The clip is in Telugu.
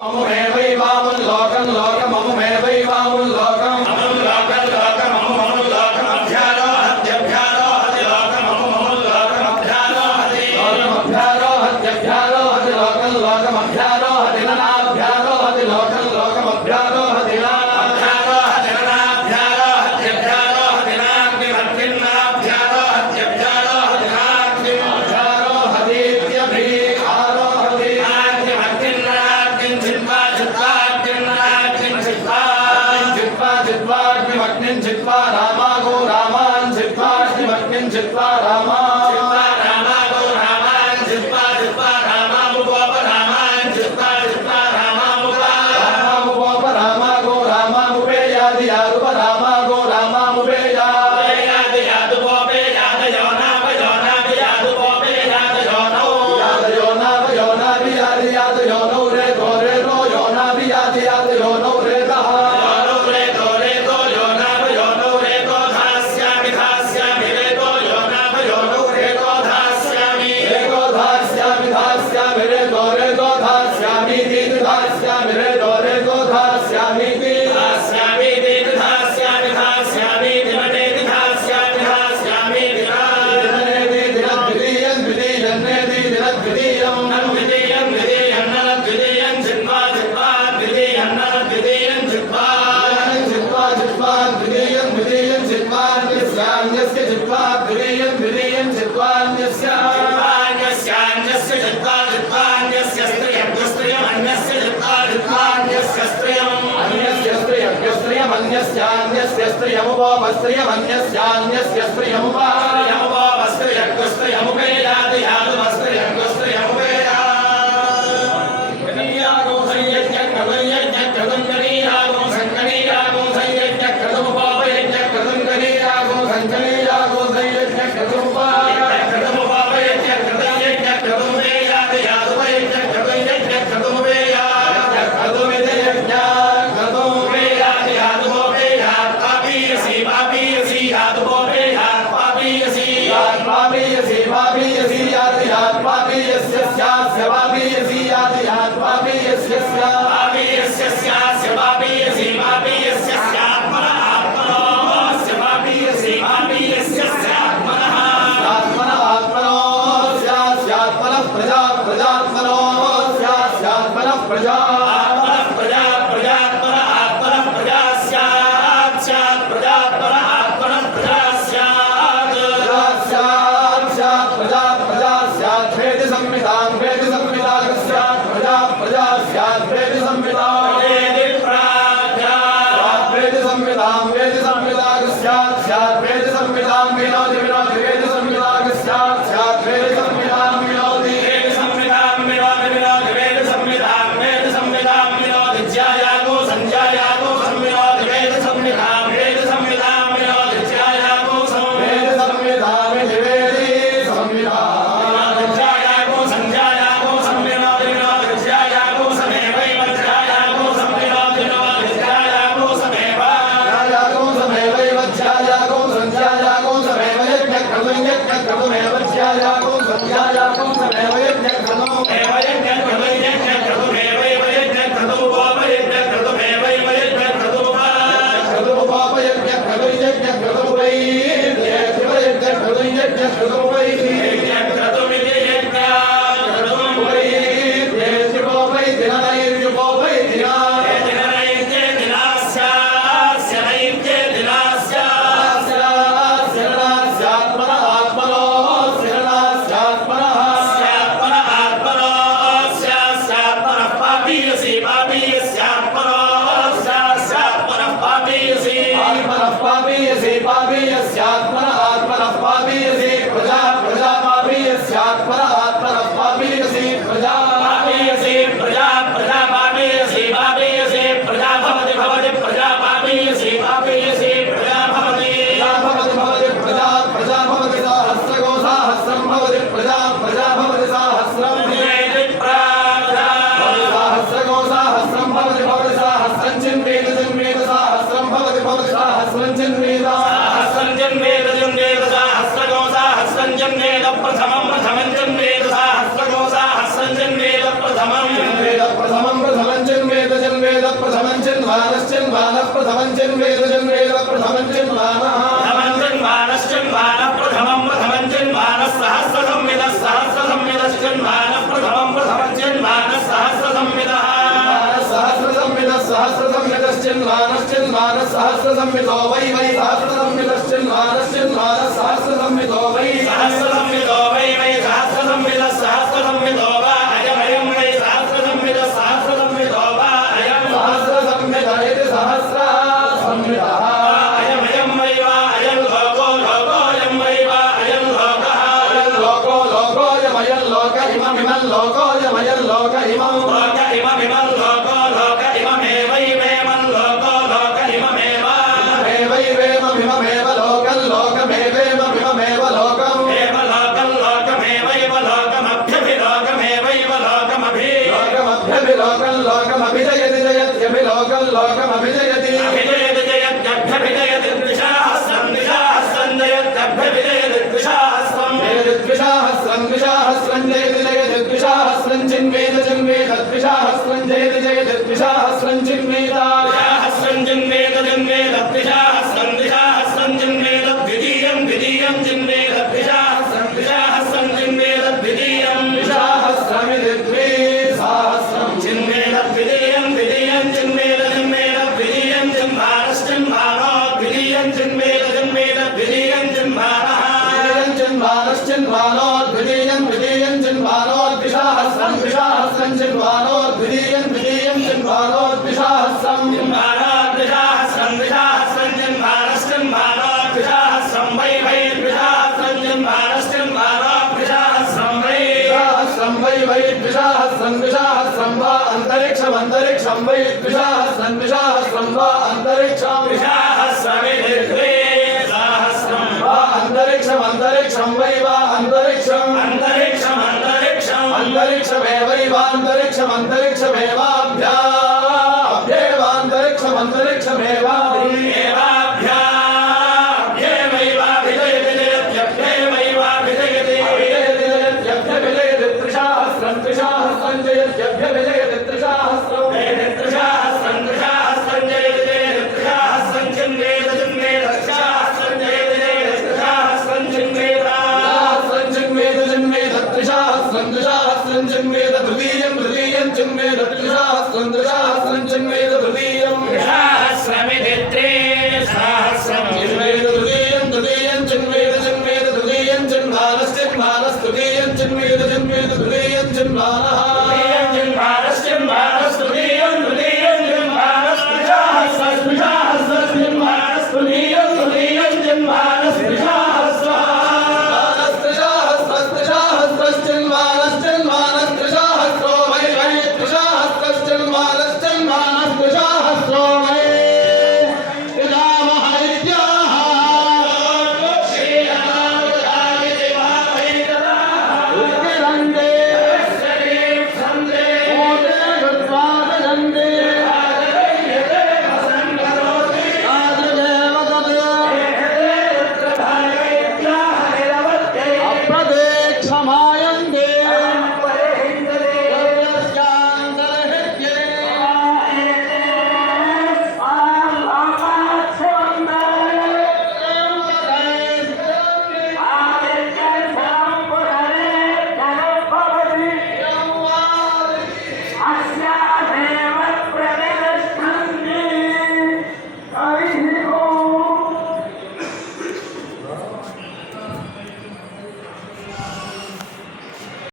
മമു മേവൈവാമൻ ലോകം ലോകം മമു മേവ श्रीमग्निं चित्वा रामागो रामान् चित्वा श्रीमग्निं चित्वा रामा స్త్రియముపామస్త్రియమన్యస్యాన్యస్య స్త్రియముపా ప్రథమం ప్రథమం జన్మేద సహస్రకో సహస్రం జన్మేద ప్రథమం. జన్మేద ప్రథమం ప్రథమం జన్మేద జన్మేద ప్రథమం జన్మానశ్చన్మాన ప్రథమం జన్మేద జన్మేద ప్రథమం జన్మాన. ప్రథమం జన్మానశ్చన్మాన ప్రథమం ప్రథమం జన్మాన సహస్ర సంవిద సహస్ర సంవిద జన్మాన ప్రథమం ప్రథమం why why Sahasra 老要干嘛？没事。అంతరిక్షం why why ద్విషాహస్రం ద్విషాహస్రం వా అంతరిక్షం అంతరిక్షం వై ద్విషాహస్రం ద్విషాహస్రం వా అంతరిక్షం. ద్విషాహస్రమిహస్రం వా అంతరిక్షం అంతరిక్షం వై వా అంతరిక్షం. అంతరిక్షం అంతరిక్షం. అంతరిక్షమే వై వా అంతరిక్షం అంతరిక్షమేవాభ్యాభ్యేవాంతరిక్షం అంతరిక్షమేవా त्रिशाहस्रं चिन्वेद तृतीयं तृतीयं चिन्वेद त्रिशाहस्रं त्रिशाहस्रं चिन्वेद